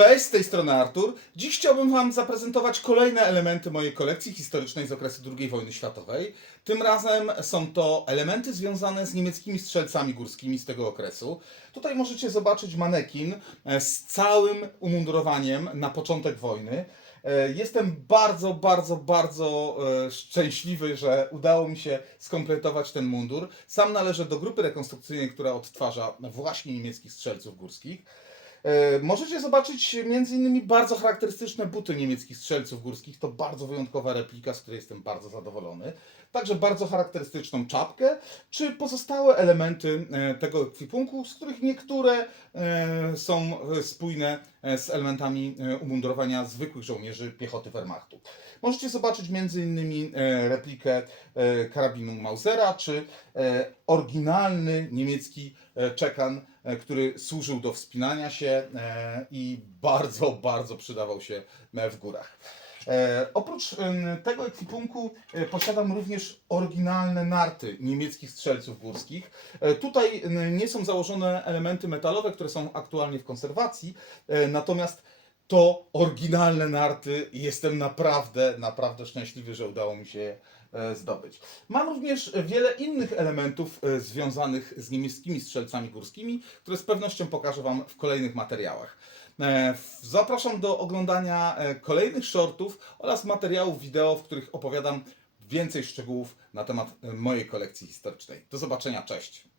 Cześć, z tej strony Artur. Dziś chciałbym Wam zaprezentować kolejne elementy mojej kolekcji historycznej z okresu II wojny światowej. Tym razem są to elementy związane z niemieckimi strzelcami górskimi z tego okresu. Tutaj możecie zobaczyć manekin e, z całym umundurowaniem na początek wojny. E, Jestem bardzo, bardzo, bardzo e, szczęśliwy, że udało mi się skompletować ten mundur. Sam należę do grupy rekonstrukcyjnej, która odtwarza właśnie niemieckich strzelców górskich. E, Możecie zobaczyć m.in. bardzo charakterystyczne buty niemieckich strzelców górskich. To bardzo wyjątkowa replika, z której jestem bardzo zadowolony. Także bardzo charakterystyczną czapkę, czy pozostałe elementy e, tego ekwipunku, z których niektóre e, są spójne z elementami e, umundurowania zwykłych żołnierzy piechoty Wehrmachtu. Możecie zobaczyć m.in. e, replikę e, karabinu Mausera, czy e, oryginalny niemiecki e, czekan, e, który służył do wspinania się e, i bardzo, bardzo przydawał się e, w górach. E, oprócz tego ekwipunku e, posiadam również oryginalne narty niemieckich strzelców górskich. E, tutaj nie są założone elementy metalowe, które są aktualnie w konserwacji, natomiast to oryginalne narty i jestem naprawdę, naprawdę szczęśliwy, że udało mi się je zdobyć. Mam również wiele innych elementów e, związanych z niemieckimi strzelcami górskimi, które z pewnością pokażę Wam w kolejnych materiałach. E, Zapraszam do oglądania e, kolejnych shortów oraz materiałów wideo, w których opowiadam więcej szczegółów na temat mojej kolekcji historycznej. Do zobaczenia, cześć!